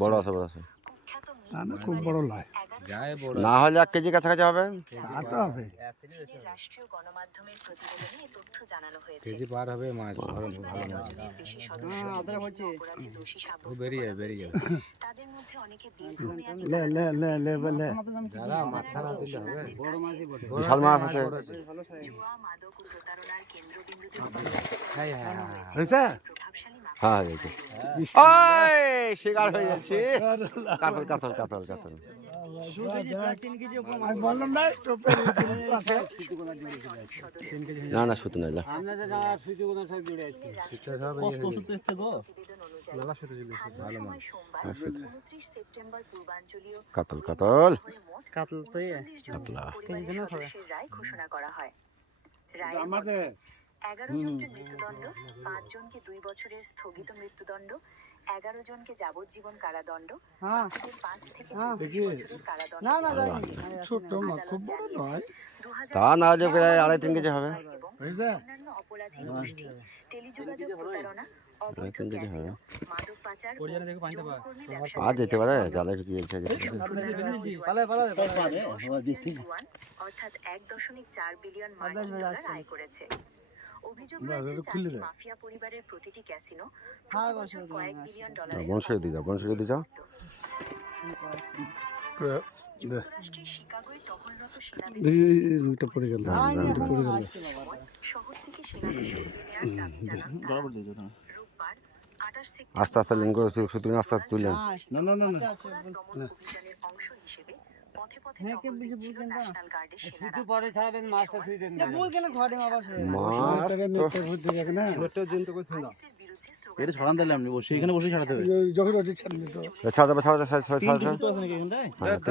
বড় আছে বড় আছে খুব বড় নয়, না হলে 1 কেজি কাছাকাছি হবে। তা তো হবে। রাষ্ট্রীয় গণমাধ্যমের প্রতিবেদনে এ তথ্য জানানো হয়েছে। কেজি পার হবে মাছ, ভালো মাছ। বেশি সদস্য অপরাধে দোষী সাব্যস্ত বেরিয়ে করা বেরিয়ে হয়েছে। তাদের মধ্যে অনেকে দীর্ঘমেয়াদী যারা মাথা না দিলে হবে। বিশাল মাছ আছে। জুয়া, মাদক ও প্রতারণার কেন্দ্রবিন্দুতে প্রভাবশালী মাফিয়া হ্যাঁ গেছে। ওই শিকার হয়ে যাচ্ছে। কাতল কাতল কাতল কাতল। না না শুধু না যা। কাতল কাতল রায় ঘোষণা করা হয়। রায়ের মধ্যে 11 জনকে মৃত্যুদণ্ড, 5 জনকে 2 বছরের স্থগিত মৃত্যুদণ্ড, 11 জনকে যাবজ্জীবন কারাদণ্ড, 5 থেকে 24 বছরের কারাদণ্ড। ছোট মাছ, খুব বড় নয়। তা না হলে প্রায় 2.5-3 কেজি হবে। অন্যান্য অপরাধী গোষ্ঠী, টেলিযোগাযোগ প্রতারণা, অবৈধ গ্যাসিনো, মাদক পাচার, যৌনকর্মী ব্যবসা, আজ যেতে পারে জালে ঢুকিয়ে গেছে। অর্থাৎ 1.4 বিলিয়ন মার্কিন ডলার আয় করেছে। অভিযোগ রয়েছে চারটি মাফিয়া পরিবারের প্রতিটি ক্যাসিনো প্রতি বছর কয়েক বিলিয়ন ডলারের বংশীয় দিয়ে যাও, বংশীয় দিয়ে যাও। যুক্তরাষ্ট্রের শিকাগোয় টহলরত সেনাদের পড়ে গেল। শহর থেকে সেনাদের সরিয়ে নেওয়ার দাবি জানান তারা। রোববার 28 সেপ্টেম্বর আস্তে আস্তে লিঙ্গ সুতরাং আস্তে আস্তে তুললেন। দমন অভিযানের অংশ হিসেবে পথে পথে টহল দিচ্ছিল ন্যাশনাল গার্ডের সেনারা। মাছ তো আইসিসের বিরুদ্ধে স্লোগান ছড়ান দিলাম সেইখানে বসে ছাড়াতে হবে। ছাড়া যাবে ছাড়া যাবে ছাড়া যাবে।